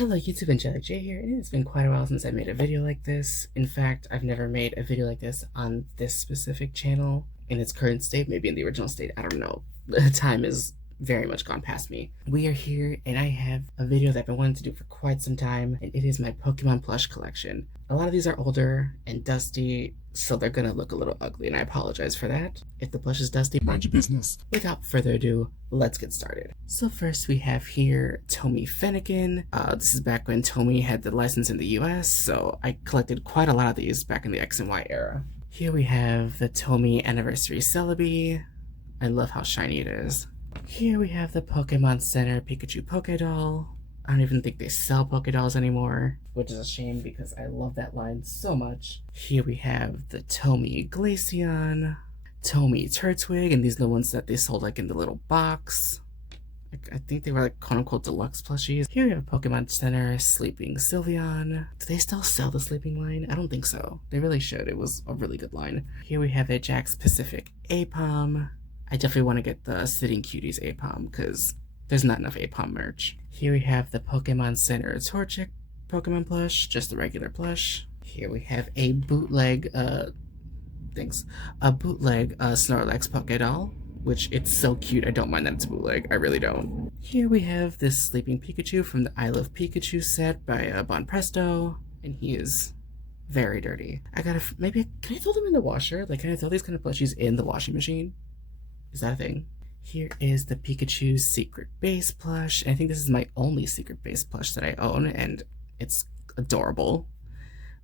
Hello YouTube, Angelic J here, and it's been quite a while since I made a video like this. In fact, I've never made a video like this on this specific channel in its current state, maybe in the original state, I don't know. The time is very much gone past me. We are here, and I have a video that I've been wanting to do for quite some time, and it is my Pokemon plush collection. A lot of these are older and dusty, so they're gonna look a little ugly, and I apologize for that. If the plush is dusty, mind your business. Without further ado, let's get started. So first we have here Tommy Fennekin. This is back when Tommy had the license in the US, so I collected quite a lot of these back in the X and Y era. Here we have the Tommy Anniversary Celebi. I love how shiny it is. Here we have the Pokemon Center Pikachu Pokédoll. I don't even think they sell Pokédolls anymore, which is a shame because I love that line so much. Here we have the Tommy Glaceon, Tommy Turtwig, and these are the ones that they sold like in the little box. I think they were like quote-unquote deluxe plushies. Here we have Pokemon Center Sleeping Sylveon. Do they still sell the sleeping line? I don't think so. They really should. It was a really good line. Here we have a Jax Pacific Apom. I definitely want to get the Sitting Cuties Apom because there's not enough Apom merch. Here we have the Pokemon Center Torchic Pokemon plush, just the regular plush. Here we have a bootleg, Snorlax Pokédoll, which it's so cute. I don't mind that it's bootleg. I really don't. Here we have this Sleeping Pikachu from the I Love Pikachu set by Bon Presto, and he is very dirty. Can I throw them in the washer? Like, can I throw these kind of plushies in the washing machine? Is that a thing? Here is the Pikachu Secret Base plush. I think this is my only Secret Base plush that I own, and it's adorable.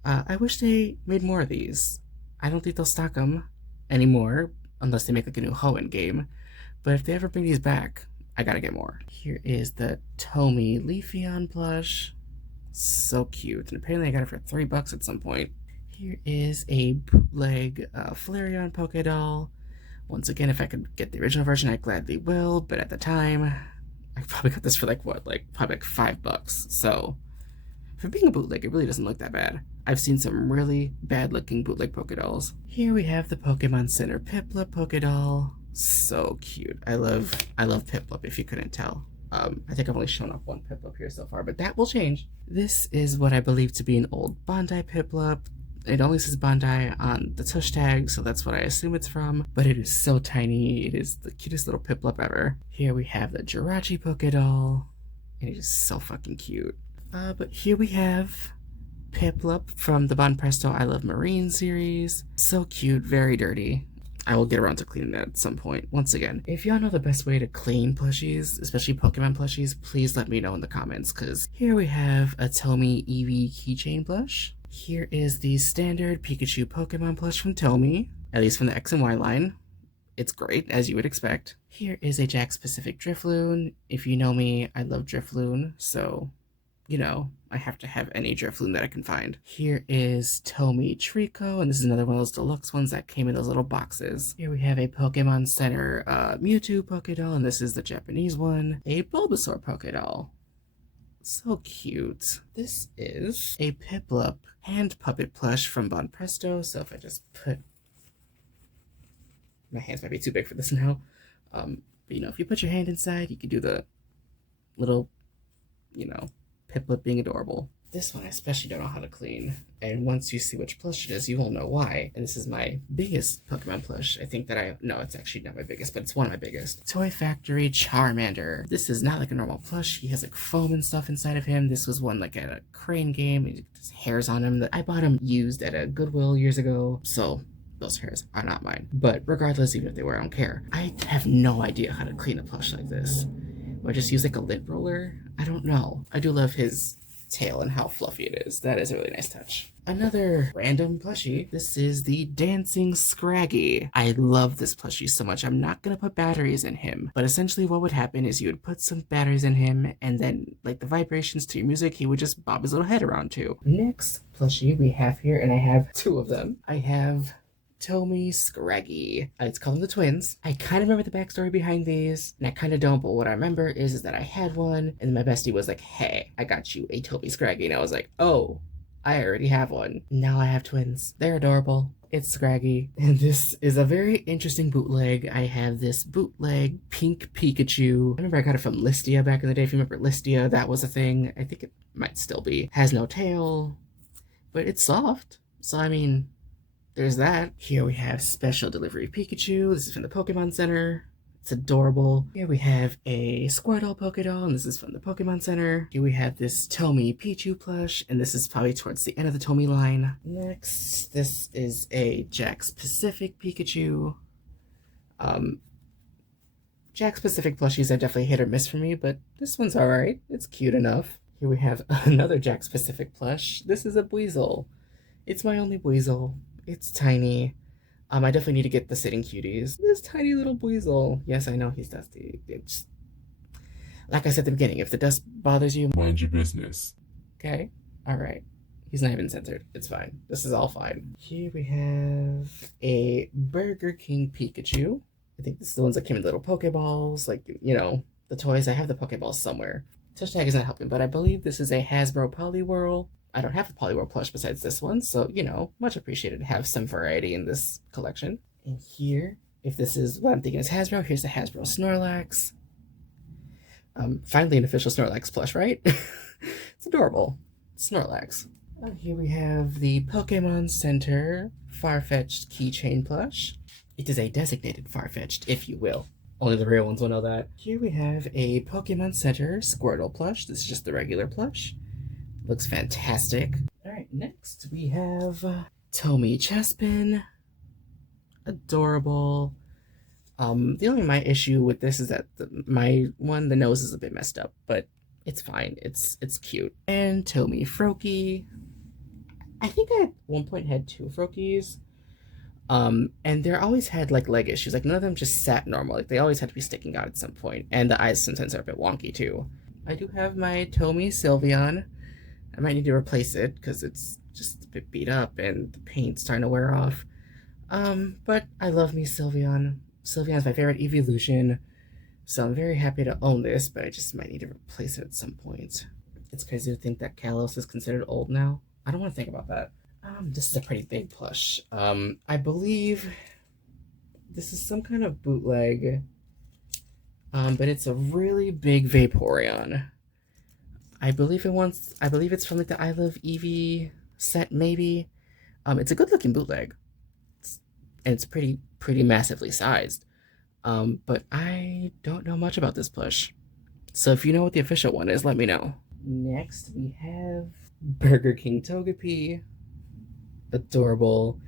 I wish they made more of these. I don't think they'll stock them anymore, unless they make like a new Hoenn game. But if they ever bring these back, I gotta get more. Here is the Tommy Leafeon plush. So cute, and apparently I got it for $3 at some point. Here is a bootleg Flareon Pokédoll. Once again, if I could get the original version, I gladly will, but at the time, I probably got this for probably like $5. So, for being a bootleg, it really doesn't look that bad. I've seen some really bad looking bootleg Pokédolls. Here we have the Pokemon Center Piplup Pokédoll. So cute. I love Piplup, if you couldn't tell. I think I've only shown off one Piplup here so far, but that will change. This is what I believe to be an old Bondi Piplup. It only says Bondi on the tush tag, so that's what I assume it's from, but it is so tiny. It is the cutest little Piplup ever. Here we have the Jirachi Pokédoll, and it is so fucking cute. But here we have Piplup from the Bon Presto I Love Marine series. So cute, very dirty. I will get around to cleaning that at some point. Once again, if y'all know the best way to clean plushies, especially Pokemon plushies, please let me know in the comments, because here we have a Tommy Eevee keychain plush. Here is the standard Pikachu Pokemon plush from Tommy, at least from the X and Y line. It's great, as you would expect. Here is a Jax Pacific Drifloon. If you know me, I love Drifloon, so, you know, I have to have any Drifloon that I can find. Here is Tommy Trico, and this is another one of those deluxe ones that came in those little boxes. Here we have a Pokemon Center Mewtwo Pokédoll, and this is the Japanese one. A Bulbasaur Pokédoll. So cute. This is a Piplup hand puppet plush from Bon Presto. So if I just put... My hands might be too big for this now. But you know, if you put your hand inside, you can do the little, you know, Piplup being adorable. This one I especially don't know how to clean, and once you see which plush it is, you will know why. And this is my biggest Pokemon plush. I think that no, it's actually not my biggest, but it's one of my biggest. Toy Factory Charmander. This is not like a normal plush. He has like foam and stuff inside of him. This was one like at a crane game. He has hairs on him. I bought him used at a Goodwill years ago, so those hairs are not mine. But regardless, even if they were, I don't care. I have no idea how to clean a plush like this. Or just use like a lint roller? I don't know. I do love his tail and how fluffy it is. That is a really nice touch. Another random plushie. This is the Dancing Scraggy. I love this plushie so much. I'm not gonna put batteries in him, but essentially what would happen is you would put some batteries in him, and then like the vibrations to your music, he would just bob his little head around too. Next plushie we have here, and I have two of them. I have Tommy Scraggy. Let's call them the twins. I kind of remember the backstory behind these, and I kind of don't, but what I remember is that I had one, and my bestie was like, hey, I got you a Tommy Scraggy, and I was like, oh, I already have one. Now I have twins. They're adorable. It's Scraggy. And this is a very interesting bootleg. I have this bootleg pink Pikachu. I remember I got it from Listia back in the day. If you remember Listia, that was a thing. I think it might still be. Has no tail, but it's soft. So, I mean, there's that. Here we have Special Delivery Pikachu. This is from the Pokemon Center. It's adorable. Here we have a Squirtle Pokédoll, and this is from the Pokemon Center. Here we have this Tomy Pichu plush, and this is probably towards the end of the Tomy line. Next, this is a Jax Pacific Pikachu. Jax Pacific plushies are definitely hit or miss for me, but this one's alright. It's cute enough. Here we have another Jax Pacific plush. This is a Buizel. It's my only Buizel. It's tiny. I definitely need to get the Sitting Cuties. This tiny little Buizel. Yes, I know he's dusty. It's like I said at the beginning, if the dust bothers you, mind your business. Okay? Alright. He's not even censored. It's fine. This is all fine. Here we have a Burger King Pikachu. I think this is the ones that came in little Pokeballs, like, you know, the toys. I have the Pokeballs somewhere. Touch tag is not helping, but I believe this is a Hasbro Poliwhirl. I don't have a Poliwhirl plush besides this one, so, you know, much appreciated to have some variety in this collection. And here, if this is what I'm thinking is Hasbro, here's the Hasbro Snorlax. Finally an official Snorlax plush, right? It's adorable. Snorlax. Here we have the Pokemon Center Farfetch'd Keychain plush. It is a designated Farfetch'd, if you will. Only the real ones will know that. Here we have a Pokemon Center Squirtle plush. This is just the regular plush. Looks fantastic. Alright, next we have Tomy Chespin. Adorable. The only my issue with this is that the nose is a bit messed up, but it's fine. It's cute. And Tomy Froakie. I think I at one point had 2 Froakies. And they always had like leg issues. Like none of them just sat normal. Like they always had to be sticking out at some point. And the eyes sometimes are a bit wonky too. I do have my Tomy Sylveon. I might need to replace it because it's just a bit beat up and the paint's starting to wear off. But I love me Sylveon. Sylveon's my favorite evolution, so I'm very happy to own this, but I just might need to replace it at some point. It's crazy to think that Kalos is considered old now. I don't want to think about that. This is a pretty big plush. I believe this is some kind of bootleg, but it's a really big Vaporeon. I believe it's from like the I Love Eevee set, maybe. It's a good looking bootleg. And it's pretty massively sized. But I don't know much about this plush. So if you know what the official one is, let me know. Next we have Burger King Togepi. Adorable.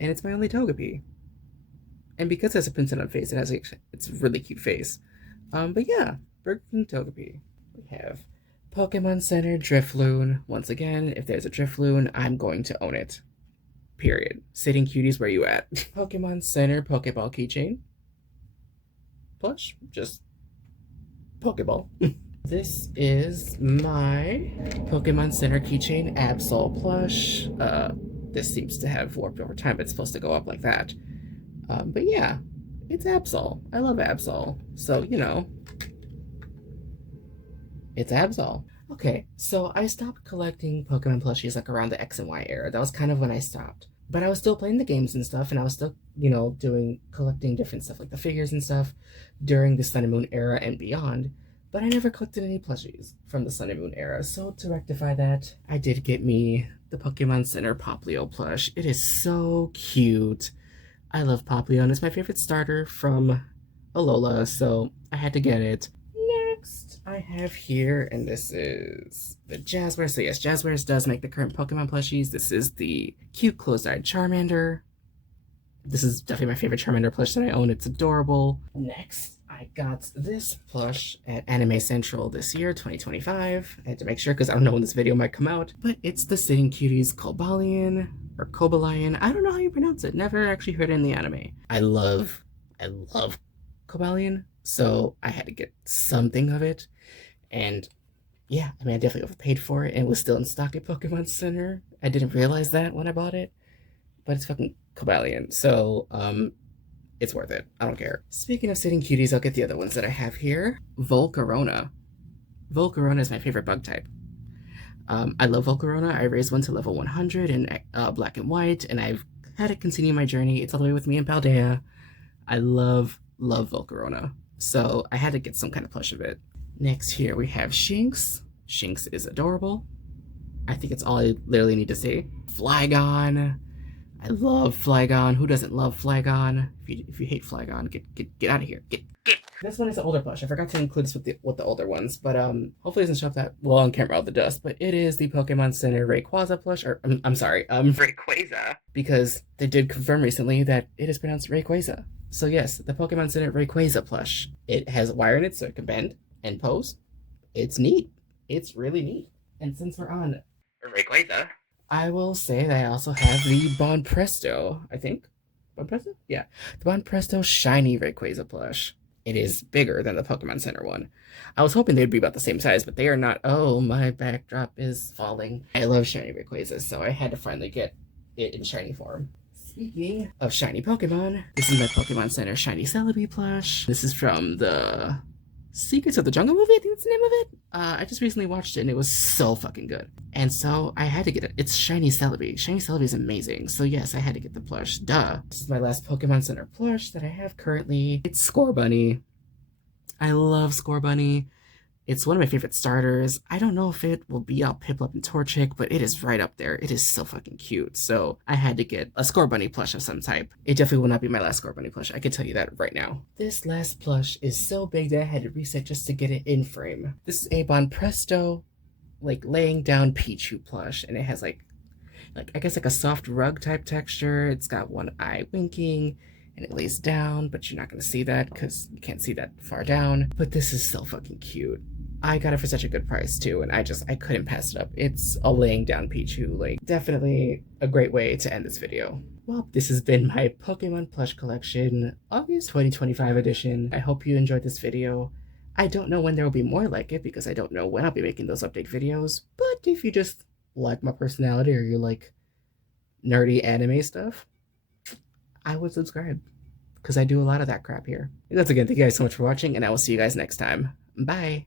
And it's my only Togepi. And because it has a Pinsonate face, it's a really cute face. But yeah, Burger King Togepi. We have Pokemon Center Drifloon. Once again, if there's a Drifloon, I'm going to own it. Period. Sitting Cuties, where you at? Pokemon Center Pokeball Keychain. Plush? Just Pokeball. This is my Pokemon Center Keychain Absol plush. This seems to have warped over time, but it's supposed to go up like that. But yeah, it's Absol. I love Absol. So, you know, it's Absol. Okay, so I stopped collecting Pokemon plushies like around the X and Y era. That was kind of when I stopped. But I was still playing the games and stuff, and I was still, you know, collecting different stuff like the figures and stuff during the Sun and Moon era and beyond. But I never collected any plushies from the Sun and Moon era. So to rectify that, I did get me the Pokemon Center Poplio plush. It is so cute. I love Poplio, it's my favorite starter from Alola, so I had to get it. Next, I have here, and this is the Jazzwares. So yes, Jazzwares does make the current Pokemon plushies. This is the cute closed-eyed Charmander. This is definitely my favorite Charmander plush that I own. It's adorable. Next, I got this plush at Anime Central this year, 2025. I had to make sure because I don't know when this video might come out. But it's the Sitting Cuties Cobalion, or Cobalion. I don't know how you pronounce it. Never actually heard it in the anime. I love Cobalion, so I had to get something of it. And yeah, I mean, I definitely overpaid for it, and it was still in stock at Pokemon Center. I didn't realize that when I bought it, but it's fucking Cobalion, so it's worth it. I don't care. Speaking of Sitting Cuties, I'll get the other ones that I have here. Volcarona. Volcarona is my favorite bug type. I love Volcarona. I raised one to level 100 in black and white, and I've Had to continue my journey. It's all the way with me and Paldea. I love Volcarona. So I had to get some kind of plush of it. Next here we have Shinx. Shinx is adorable. I think it's all I literally need to say. Flygon. I love Flygon. Who doesn't love Flygon? If you hate Flygon, get out of here. Get. This one is an older plush. I forgot to include this with the older ones, but hopefully it doesn't show up that well on camera out the dust. But it is the Pokemon Center Rayquaza plush, or I'm sorry, Rayquaza, because they did confirm recently that it is pronounced Rayquaza. So yes, the Pokemon Center Rayquaza plush. It has wire in it so it can bend and pose. It's neat. It's really neat. And since we're on Rayquaza, I will say that I also have the Bon Presto, I think. Bon Presto? Yeah. The Bon Presto Shiny Rayquaza plush. It is bigger than the Pokemon Center one. I was hoping they'd be about the same size, but they are not. Oh, my backdrop is falling. I love shiny Rayquaza, so I had to finally get it in shiny form. Speaking of shiny Pokemon, this is my Pokemon Center Shiny Celebi plush. This is from the Secrets of the Jungle movie, I think that's the name of it. I just recently watched it and it was so fucking good. And so I had to get it. It's Shiny Celebi. Shiny Celebi is amazing. So yes, I had to get the plush. Duh. This is my last Pokemon Center plush that I have currently. It's Scorbunny. I love Scorbunny. It's one of my favorite starters. I don't know if it will be out Piplup and Torchic, but it is right up there. It is so fucking cute. So I had to get a Scorbunny plush of some type. It definitely will not be my last Scorbunny plush. I can tell you that right now. This last plush is so big that I had to reset just to get it in frame. This is a Bon Presto, like laying down Pichu plush, and it has like I guess like a soft rug type texture. It's got one eye winking. And it lays down, but you're not going to see that because you can't see that far down. But this is so fucking cute. I got it for such a good price too, and I couldn't pass it up. It's a laying down Pichu, like definitely a great way to end this video. Well, this has been my Pokemon plush collection, August 2025 edition. I hope you enjoyed this video. I don't know when there will be more like it because I don't know when I'll be making those update videos, but if you just like my personality or you like nerdy anime stuff, I would subscribe because I do a lot of that crap here. Once again, thank you guys so much for watching, and I will see you guys next time. Bye.